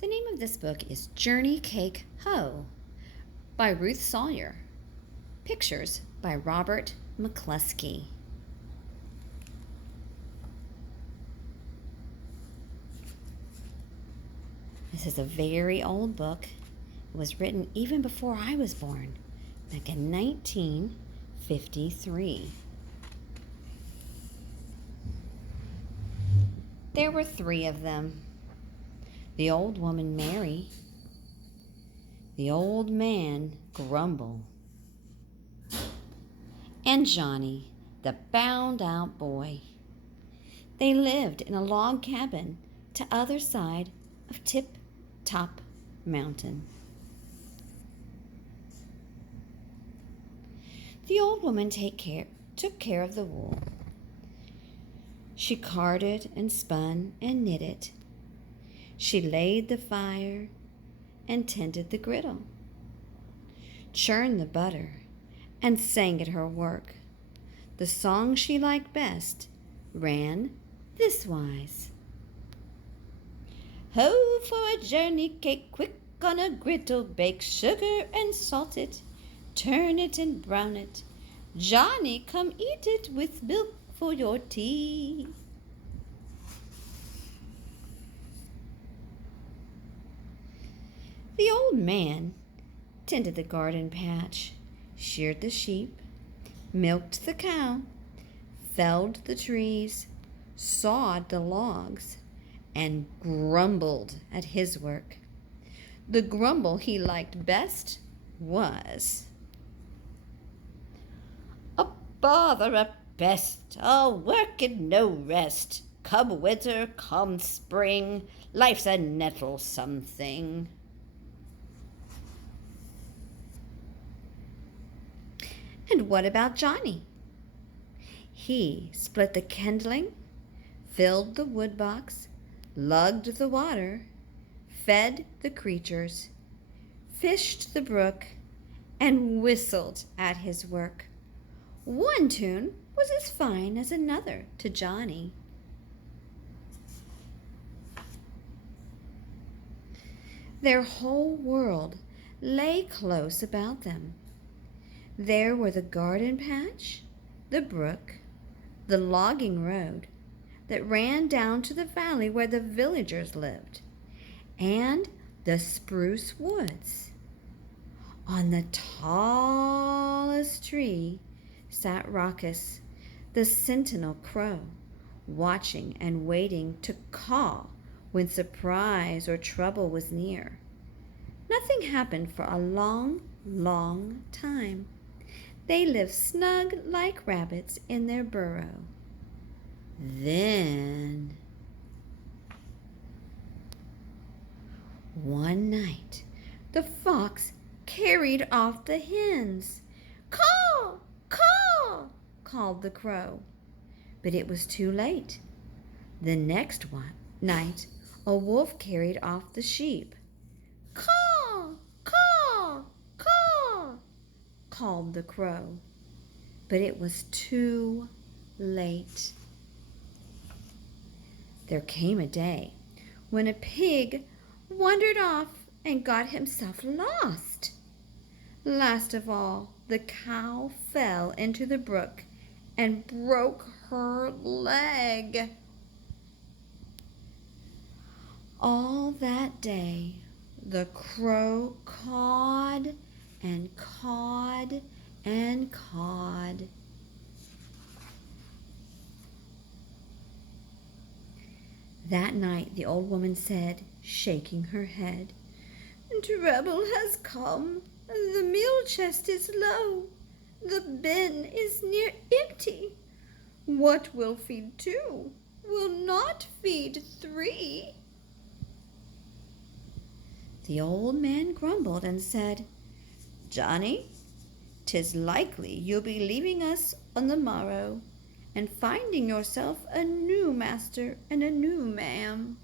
The name of this book is Journey Cake Ho by Ruth Sawyer. Pictures by Robert McCluskey. This is a very old book. It was written even before I was born, back in 1953. There were 3 of them. The old woman, Mary, the old man, Grumble, and Johnny, the bound-out boy. They lived in a log cabin to other side of Tip Top Mountain. The old woman took care of the wool. She carded and spun and knitted. She laid the fire and tended the griddle, churned the butter, and sang at her work. The song she liked best ran this wise. Ho, for a journey cake, quick on a griddle bake, sugar and salt it, turn it and brown it. Johnny, come eat it with milk for your tea. The old man tended the garden patch, sheared the sheep, milked the cow, felled the trees, sawed the logs, and grumbled at his work. The grumble he liked best was, "A bother at best, a work and no rest. Come winter, come spring, life's a nettlesome thing." And what about Johnny? He split the kindling, filled the wood box, lugged the water, fed the creatures, fished the brook, and whistled at his work. One tune was as fine as another to Johnny. Their whole world lay close about them. There were the garden patch, the brook, the logging road that ran down to the valley where the villagers lived, and the spruce woods. On the tallest tree sat Raucous, the sentinel crow, watching and waiting to caw when surprise or trouble was near. Nothing happened for a long, long time. They lived snug like rabbits in their burrow. Then, one night, the fox carried off the hens. "Caw, caw," called the crow. But it was too late. The next night, a wolf carried off the sheep. "Caw, caw, caw," called the crow. But it was too late. There came a day when a pig wandered off and got himself lost. Last of all, the cow fell into the brook and broke her leg. All that day, the crow cawed and cawed and cawed. That night the old woman said, shaking her head, "Trouble has come. The meal chest is low. The bin is near empty. What will feed 2 will not feed 3. The old man grumbled and said, "Johnny, 'tis likely you'll be leaving us on the morrow and finding yourself a new master and a new ma'am."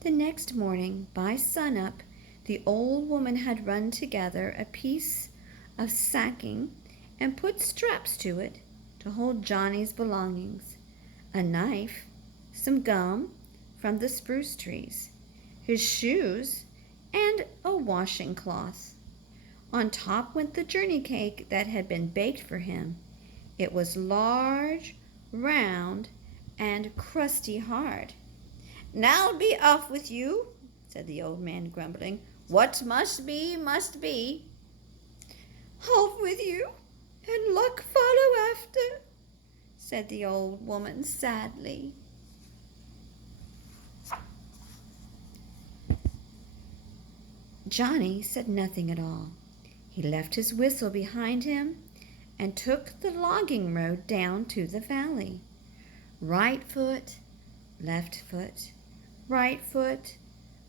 The next morning, by sunup, the old woman had run together a piece of sacking and put straps to it to hold Johnny's belongings, a knife, some gum from the spruce trees, his shoes, and a washing cloth. On top went the journey cake that had been baked for him. It was large, round, and crusty hard. "Now be off with you," said the old man, grumbling. "What must be, must be." "Off with you, and luck follow after," said the old woman sadly. Johnny said nothing at all. He left his whistle behind him and took the logging road down to the valley. Right foot, left foot, right foot,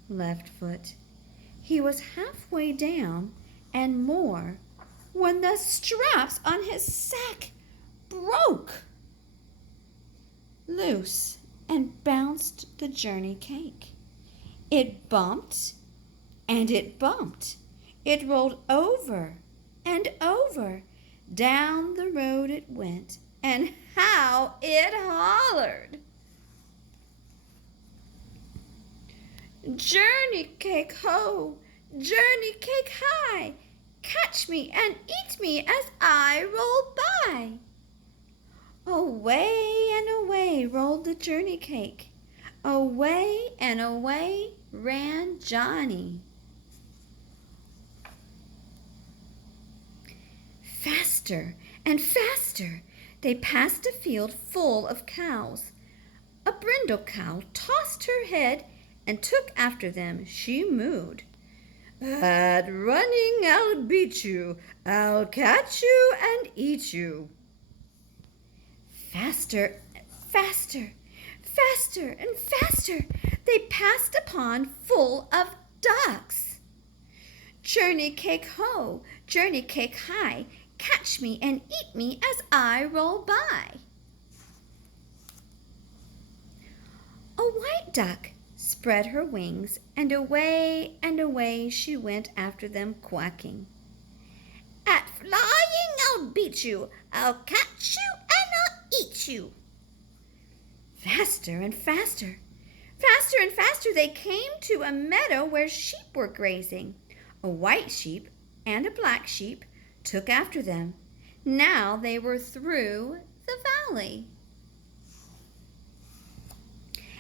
left foot. He was halfway down and more when the straps on his sack broke loose and bounced the journey cake. It bumped and it bumped. It rolled over and over. Down the road it went, and how it hollered! "Journey cake ho, journey cake high, catch me and eat me as I roll by." Away and away rolled the journey cake. Away and away ran Johnny. Faster and faster they passed a field full of cows. A brindle cow tossed her head and took after them. She mooed, "At running I'll beat you, I'll catch you and eat you." Faster, faster, faster and faster they passed a pond full of ducks. "Journey cake ho, journey cake high, catch me and eat me as I roll by." A white duck spread her wings, and away she went after them, quacking. "At flying I'll beat you, I'll catch you and I'll eat you." Faster and faster, faster and faster they came to a meadow where sheep were grazing. A white sheep and a black sheep took after them. Now they were through the valley.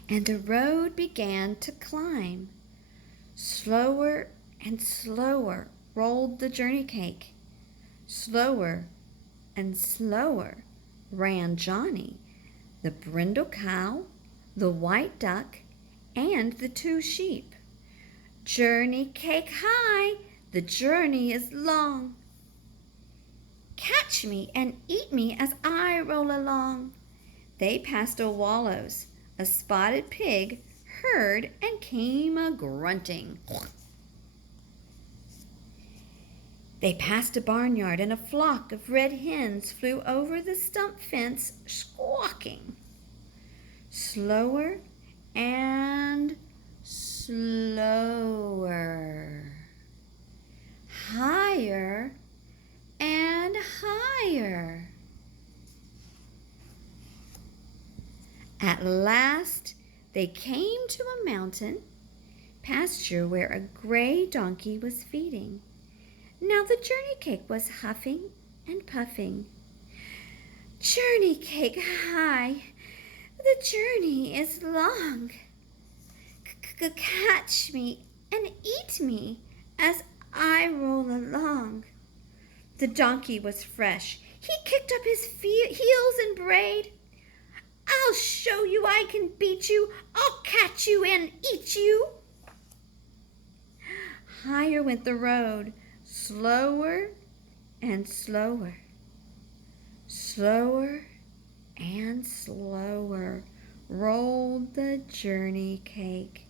And the road began to climb. Slower and slower rolled the journey cake. Slower and slower ran Johnny, the brindle cow, the white duck, and the two sheep. "Journey cake high, the journey is long. Catch me and eat me as I roll along." They passed a wallows. A spotted pig heard and came a-grunting. They passed a barnyard, and a flock of red hens flew over the stump fence, squawking. Slower and slower. Higher and higher. At last they came to a mountain pasture where a gray donkey was feeding. Now the journey cake was huffing and puffing. "Journey cake high, the journey is long. Catch me and eat me as I roll along." The donkey was fresh. He kicked up his heels and brayed. "I'll show you I can beat you. I'll catch you and eat you." Higher went the road, slower and slower. Slower and slower rolled the journey cake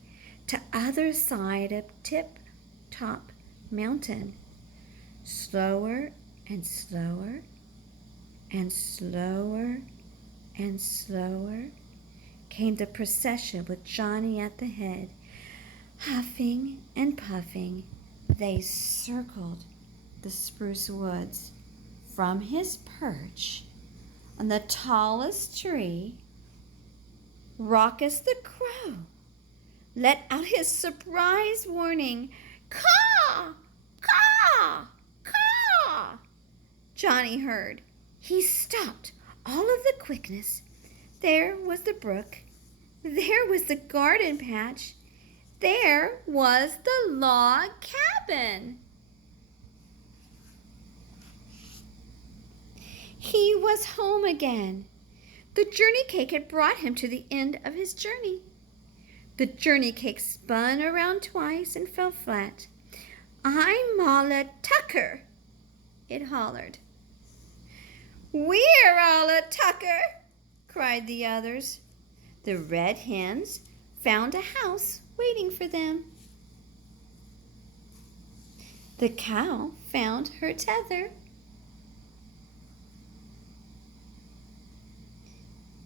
to other side of Tip-Top Mountain. Slower and slower and slower and slower came the procession with Johnny at the head. Huffing and puffing, they circled the spruce woods. From his perch on the tallest tree, Raucous the crow let out his surprise warning. Caw! Caw! Caw! Johnny heard. He stopped all of the quickness. There was the brook. There was the garden patch. There was the log cabin. He was home again. The journey cake had brought him to the end of his journey. The journey cake spun around twice and fell flat. I'm Olla Tucker, it hollered. We're Olla Tucker, cried the others. The red hens found a house waiting for them. The cow found her tether.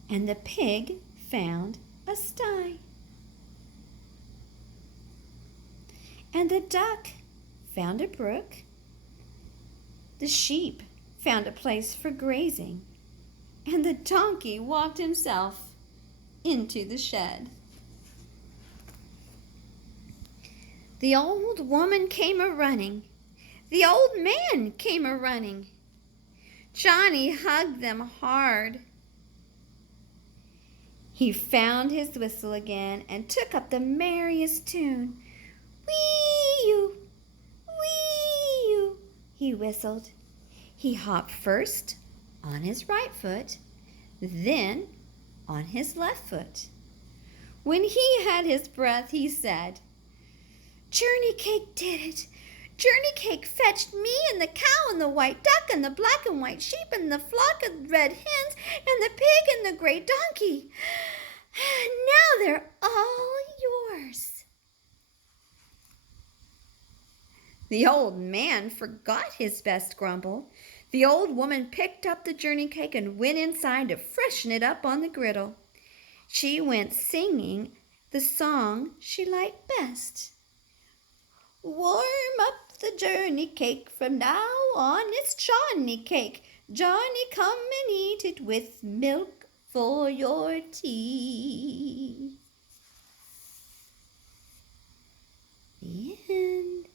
And the pig found a sty. And the duck found a brook. The sheep found a place for grazing. And the donkey walked himself into the shed. The old woman came a-running. The old man came a-running. Johnny hugged them hard. He found his whistle again and took up the merriest tune. Wee-oo, wee-oo, he whistled. He hopped first on his right foot, then on his left foot. When he had his breath, he said, Journey cake did it. Journey cake fetched me and the cow and the white duck and the black and white sheep and the flock of red hens and the pig and the gray donkey. Now they're all yours. The old man forgot his best grumble. The old woman picked up the journey cake and went inside to freshen it up on the griddle. She went singing the song she liked best. Warm up the journey cake, from now on it's Johnny cake. Johnny, come and eat it with milk for your tea. The end.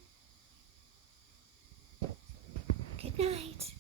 Good night.